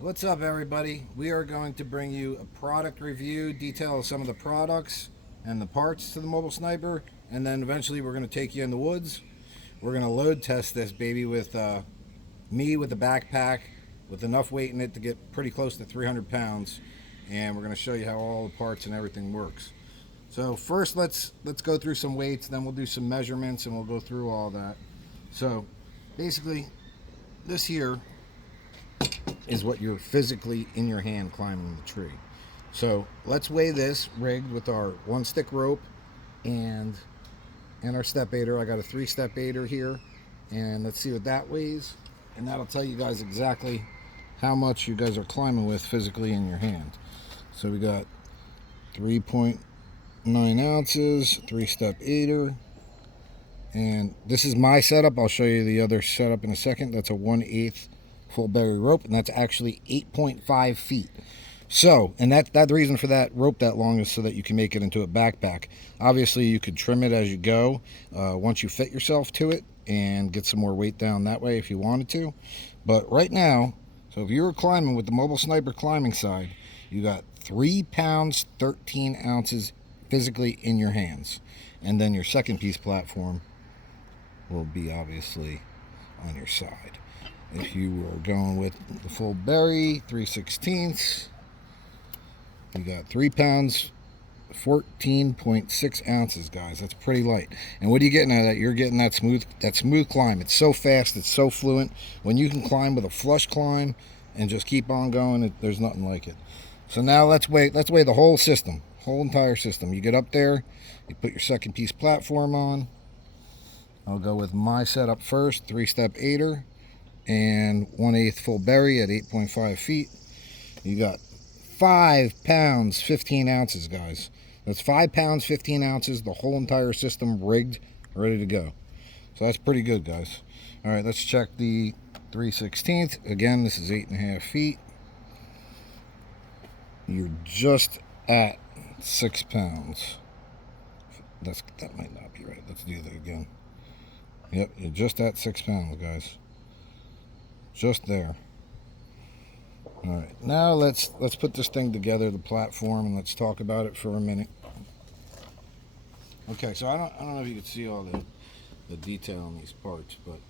What's up, everybody? We are going to bring you a product review, detail of some of the products and the parts to the Mobile Sniper, and then eventually we're going to take you in the woods. We're going to load test this baby with me with a backpack with enough weight in it to get pretty close to 300 pounds, and we're going to show you how all the parts and everything works. So first, let's go through some weights, then we'll do some measurements, and we'll go through all that. So basically, this here is what you're physically in your hand climbing the tree. So let's weigh this rigged with our one stick rope and our step aider. I got a 3-step aider here, and let's see what that weighs, and that'll tell you guys exactly how much you guys are climbing with physically in your hand. So we got 3.9 ounces, 3-step aider, and this is my setup. I'll show you the other setup in a second. That's a 1/8 full berry rope, and that's actually 8.5 feet. So, and that the reason for that rope that long is so that you can make it into a backpack. Obviously, you could trim it as you go once you fit yourself to it and get some more weight down that way if you wanted to. But right now, so if you were climbing with the Mobile Sniper climbing side, you got 3 pounds 13 ounces physically in your hands, and then your second piece platform will be obviously on your side. If you were going with the full berry 3/16, you got 3 pounds 14.6 ounces, guys. That's pretty light. And what are you getting out of that? You're getting that smooth climb. It's so fast, it's so fluent. When you can climb with a flush climb and just keep on going, there's nothing like it. So now let's weigh the whole system, whole entire system. You get up there, you put your second piece platform on. I'll go with my setup first, 3-step aider and 1/8 full berry at 8.5 feet. You got 5 pounds 15 ounces, guys. That's 5 pounds 15 ounces, the whole entire system rigged, ready to go. So that's pretty good, guys. All right, let's check the 3/16. Again, this is 8.5 feet. You're just at 6 pounds. That might not be right. Let's do that again. Yep, you're just at 6 pounds, guys. Just there. All right, now let's put this thing together, the platform, and let's talk about it for a minute. Okay, so I don't know if you can see all the detail on these parts, but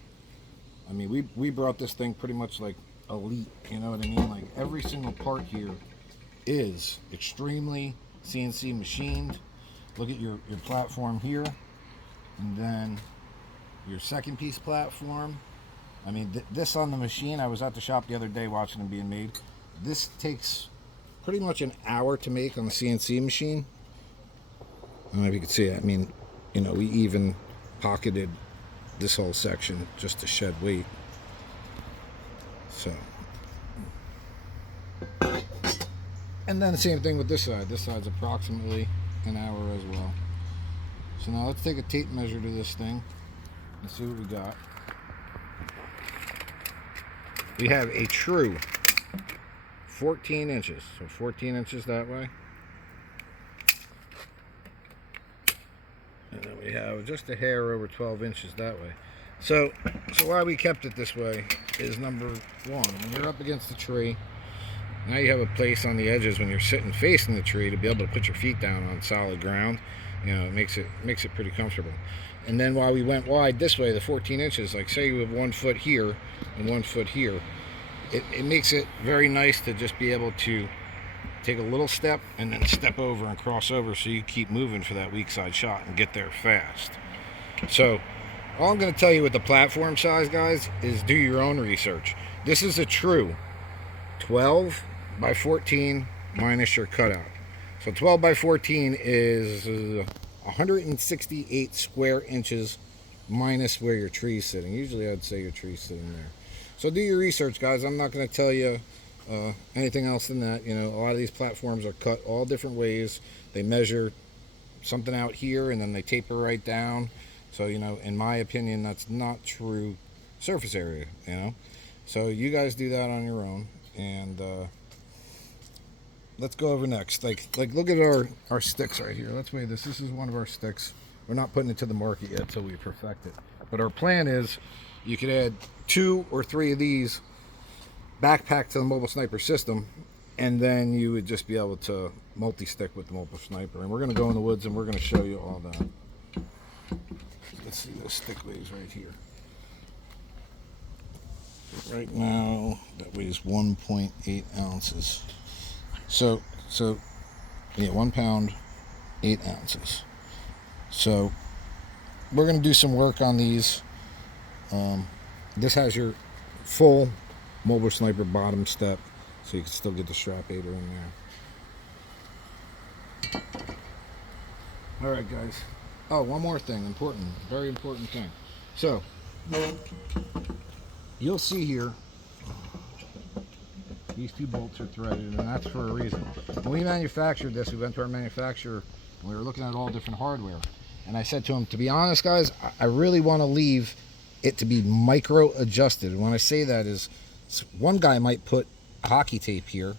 I mean we brought this thing pretty much like elite. You know what I mean? Like every single part here is extremely CNC machined. Look at your platform here, and then your second piece platform. I mean, this on the machine, I was at the shop the other day watching them being made. This takes pretty much an hour to make on the CNC machine. I don't know if you can see it. I mean, you know, we even pocketed this whole section just to shed weight. So, and then the same thing with this side. This side's approximately an hour as well. So now let's take a tape measure to this thing and see what we got. We have a true 14 inches. So 14 inches that way. And then we have just a hair over 12 inches that way. So why we kept it this way is number one, when you're up against the tree, now you have a place on the edges when you're sitting facing the tree to be able to put your feet down on solid ground. You know, it makes it pretty comfortable. And then while we went wide this way, the 14 inches, like say you have 1 foot here and 1 foot here, it makes it very nice to just be able to take a little step and then step over and cross over so you keep moving for that weak side shot and get there fast. So all I'm going to tell you with the platform size, guys, is do your own research. This is a true 12 by 14 minus your cutout. So 12 by 14 is 168 square inches minus where your tree's sitting. Usually I'd say your tree's sitting there. So do your research, guys. I'm not going to tell you anything else than that. You know, a lot of these platforms are cut all different ways. They measure something out here and then they taper right down. So, you know, in my opinion, that's not true surface area, you know. So you guys do that on your own. And let's go over next. Like look at our sticks right here. Let's weigh this. This is one of our sticks. We're not putting it to the market yet till we perfect it. But our plan is you could add 2 or 3 of these backpack to the Mobile Sniper system, and then you would just be able to multi-stick with the Mobile Sniper. And we're going to go in the woods and we're going to show you all that. Let's see the stick weighs right here. Right now, that weighs 1.8 ounces. So yeah, 1 pound, 8 ounces. So we're going to do some work on these. This has your full Mobile Sniper bottom step, so you can still get the strap aider in there. All right, guys. Oh, one more thing, important, very important thing. So you'll see here, these 2 bolts are threaded, and that's for a reason. When we manufactured this, we went to our manufacturer, and we were looking at all different hardware. And I said to him, to be honest, guys, I really want to leave it to be micro adjusted. And when I say that is, one guy might put hockey tape here,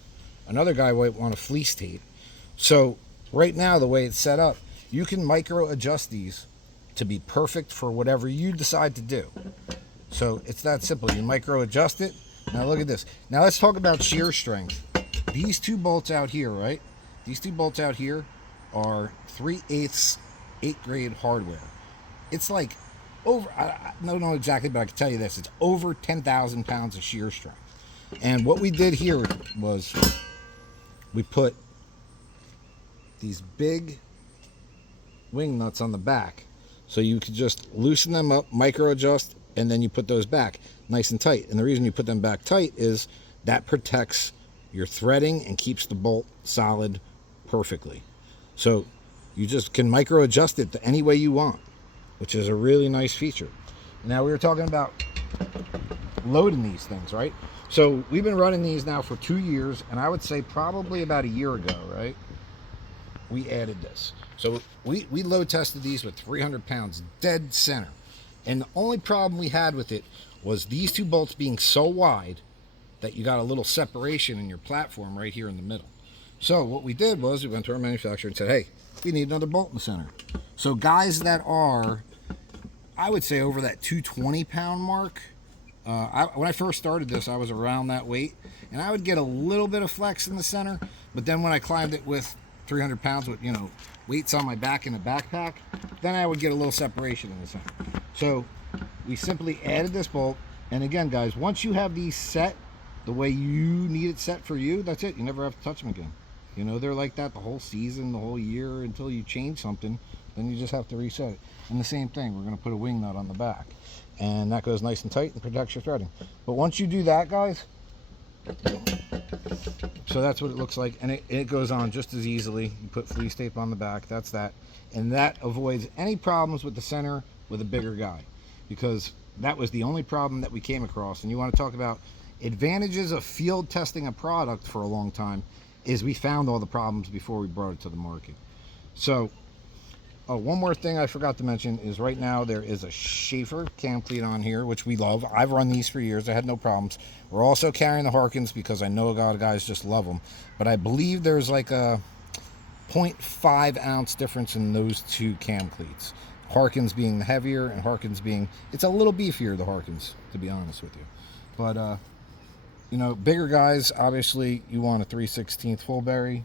another guy might want a fleece tape. So right now, the way it's set up, you can micro adjust these to be perfect for whatever you decide to do. So it's that simple. You micro adjust it. Now look at this. Now let's talk about shear strength. These 2 bolts out here, right? These 2 bolts out here are 3/8 8th grade hardware. It's like over, I don't know exactly, but I can tell you this, it's over 10,000 pounds of shear strength. And what we did here was we put these big wing nuts on the back, so you could just loosen them up, micro adjust, and then you put those back nice and tight. And the reason you put them back tight is that protects your threading and keeps the bolt solid perfectly. So you just can micro adjust it to any way you want, which is a really nice feature. Now, we were talking about loading these things, right? So we've been running these now for 2 years, and I would say probably about a year ago, right, we added this. So we load tested these with 300 pounds dead center. And the only problem we had with it was these 2 bolts being so wide that you got a little separation in your platform right here in the middle. So what we did was we went to our manufacturer and said, hey, we need another bolt in the center. So guys that are, I would say, over that 220 pound mark, when I first started this, I was around that weight, and I would get a little bit of flex in the center, but then when I climbed it with 300 pounds with, weights on my back in a backpack, then I would get a little separation in the center. So we simply added this bolt, and again, guys, once you have these set the way you need it set for you, that's it. You never have to touch them again. They're like that the whole season, the whole year, until you change something, then you just have to reset it. And the same thing, we're going to put a wing nut on the back, and that goes nice and tight and protects your threading. But once you do that, guys, so that's what it looks like, and it goes on just as easily. You put fleece tape on the back, that's that, and that avoids any problems with the center with a bigger guy, because that was the only problem that we came across. And you want to talk about advantages of field testing a product for a long time, is we found all the problems before we brought it to the market. So one more thing I forgot to mention is right now there is a Schaefer cam cleat on here, which we love. I've run these for years. I had no problems. We're also carrying the Harkins because I know a lot of guys just love them. But I believe there's like a 0.5 ounce difference in those 2 cam cleats. Harkins being the heavier, and Harkins being, it's a little beefier, the Harkins, to be honest with you. But bigger guys, obviously you want a 3/16 full berry.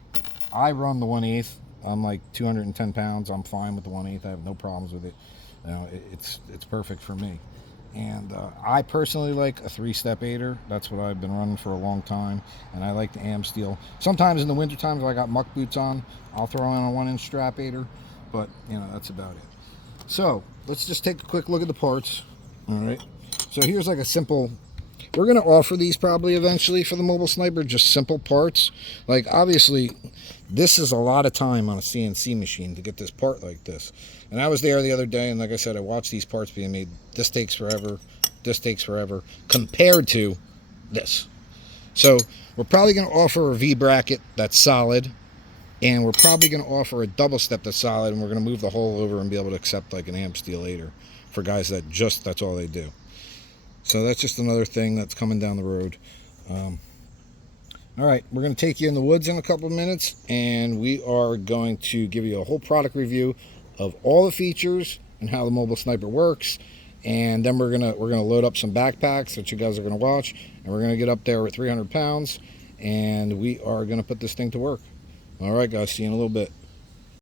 I run the 1/8. I'm like 210 pounds. I'm fine with the 1/8. I have no problems with it. It's perfect for me. And I personally like a 3-step aider. That's what I've been running for a long time. And I like the Amsteel. Sometimes in the winter times, if I got muck boots on, I'll throw in a 1-inch strap aider. But that's about it. So let's just take a quick look at the parts. All right. So here's like a simple. We're going to offer these probably eventually for the Mobile Sniper, just simple parts. Like, obviously, this is a lot of time on a CNC machine to get this part like this. And I was there the other day, and like I said, I watched these parts being made. This takes forever. This takes forever compared to this. So we're probably going to offer a V-bracket that's solid, and we're probably going to offer a double step that's solid, and we're going to move the hole over and be able to accept like an Amsteel aider for guys that that's all they do. So that's just another thing that's coming down the road. All right, we're going to take you in the woods in a couple of minutes, and we are going to give you a whole product review of all the features and how the Mobile Sniper works, and then we're gonna load up some backpacks that you guys are gonna watch, and we're gonna get up there with 300 pounds, and we are gonna put this thing to work. All right, guys, see you in a little bit.